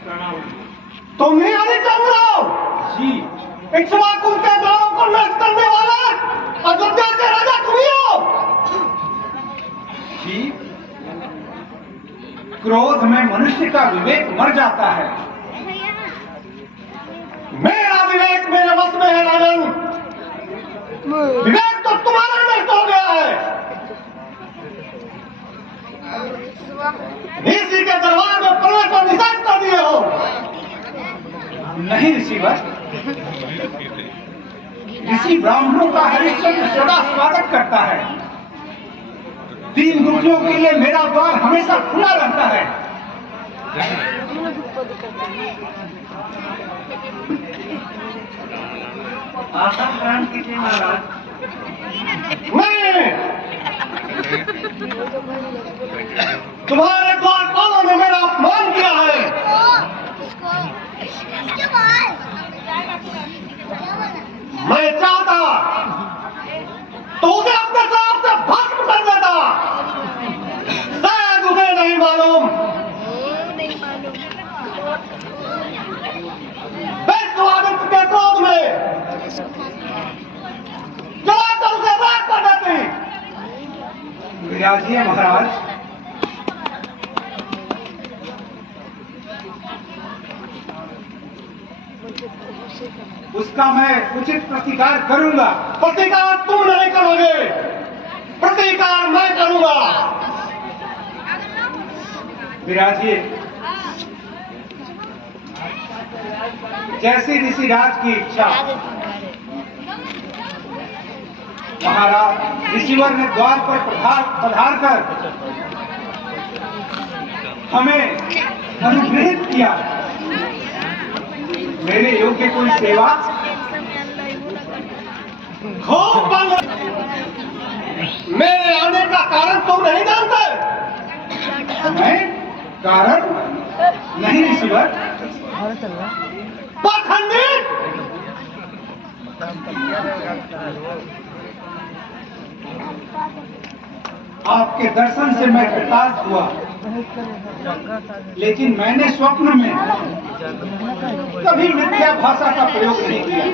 तुम ही हरिश्चंद्र हो? जी। इक्ष्वाकु के गांवों को नष्ट करने वाला अयोध्या के राजा तुम ही हो? जी। क्रोध में मनुष्य का विवेक मर जाता है। मेरा विवेक मेरे वश में है राजन। विवेक तो तुम्हारा नष्ट हो गया है। ऋषि के दरबार में प्रवेश और निषेध कर दिए हो। नहीं ऋषिवर, ऋषि ब्राह्मणों का हरिश्चंद्र सदा स्वागत करता है। दीन दुखियों के लिए मेरा द्वार हमेशा खुला रहता है। आसान कीजिए महाराज। नहीं, तुम्हारे द्वारपालों ने मेरा अपमान किया है। मैं चाहता तो उसे अपने साथ से भस्म कर देता। शायद उसे नहीं मालूम विश्वामित्र के क्रोध में जलाकर उसे राख कर देती। विराजिए महाराज। उसका मैं उचित प्रतिकार करूंगा। प्रतिकार तुम नहीं करोगे, प्रतिकार मैं करूंगा। विराजिए। जैसी ऋषिराज की इच्छा। महाराज ऋषिवर ने द्वार पर पधार कर हमें अनुग्रहित किया। मेरे योग्य कोई सेवा? खूब बंद। मेरे आने का कारण तुम नहीं जानते? मैं कारण नहीं ऋषिवर। पाखंडी। आपके दर्शन से मैं कृतार्थ हुआ, लेकिन मैंने स्वप्न में कभी मिथ्या भाषा का प्रयोग नहीं किया।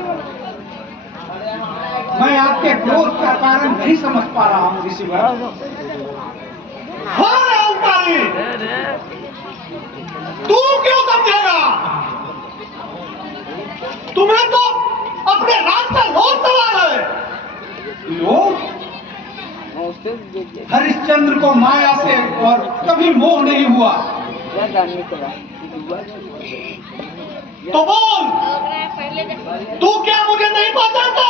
मैं आपके क्रोध का कारण नहीं समझ पा रहा हूँ ऋषिवर। अहंकारी, तू क्यों समझेगा? तुम्हें तो अपने राज का लोभ सवार है। लोभ? हरिश्चंद्र को माया से और कभी मोह नहीं हुआ। तो बोल, तू क्या मुझे नहीं पहचानता?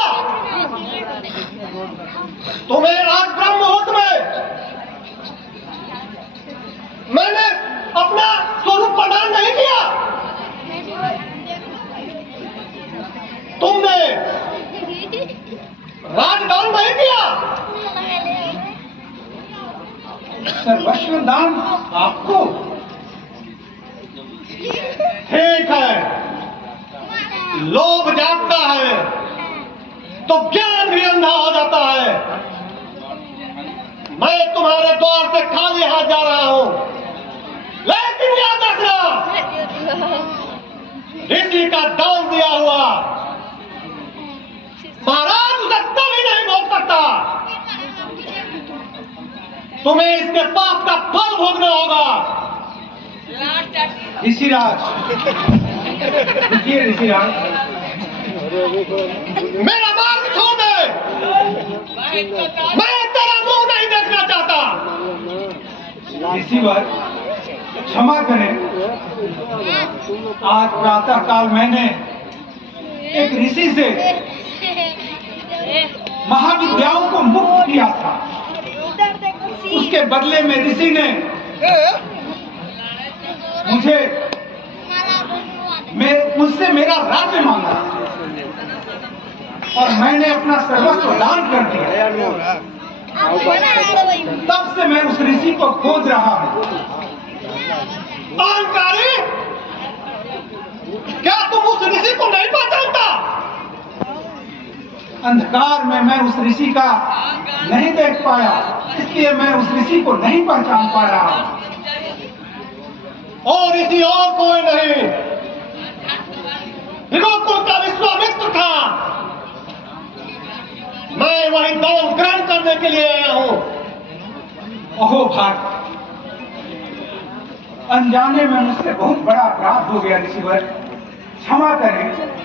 तुम्हें राज ब्रह्म मुहूर्त में मैंने अपना स्वरूप प्रदान नहीं किया। तुमने राजदान नहीं किया। सर्वस्व दान आपको? ठीक है, लोभ जागता है तो ज्ञान भी अंधा हो जाता है। मैं तुम्हारे द्वार से खाली हाथ जा रहा हूं, लेकिन याद रखना, ऋषि का दान दिया हुआ महाराज उसे कभी नहीं भोग सकता। तुम्हें इसके पाप का फल भोगना होगा। ऋषिराज, रुकिए ऋषिराज। मेरा मार्ग छोड़ दे। मैं तेरा मुंह नहीं देखना चाहता। ऋषिवर, क्षमा करें। आज प्रातः काल मैंने एक ऋषि से महाविद्याओं को मुक्त किया था। उसके बदले में ऋषि ने मुझसे मेरा राज्य मांगा और मैंने अपना सर्वस्व दान कर दिया। तब से मैं उस ऋषि को खोज रहा हूँ। अहंकारी, क्या तुम उस ऋषि को नहीं पहचानता? अंधकार में मैं उस ऋषि का नहीं देख पाया, इसलिए मैं उस ऋषि को नहीं पहचान पा रहा। और इसी और कोई नहीं, गोकुल का विश्वामित्र था। मैं वही दान ग्रहण करने के लिए आया हूं। ओहो भाग, अनजाने में मुझसे बहुत बड़ा अपराध हो गया ऋषिवर, क्षमा करें।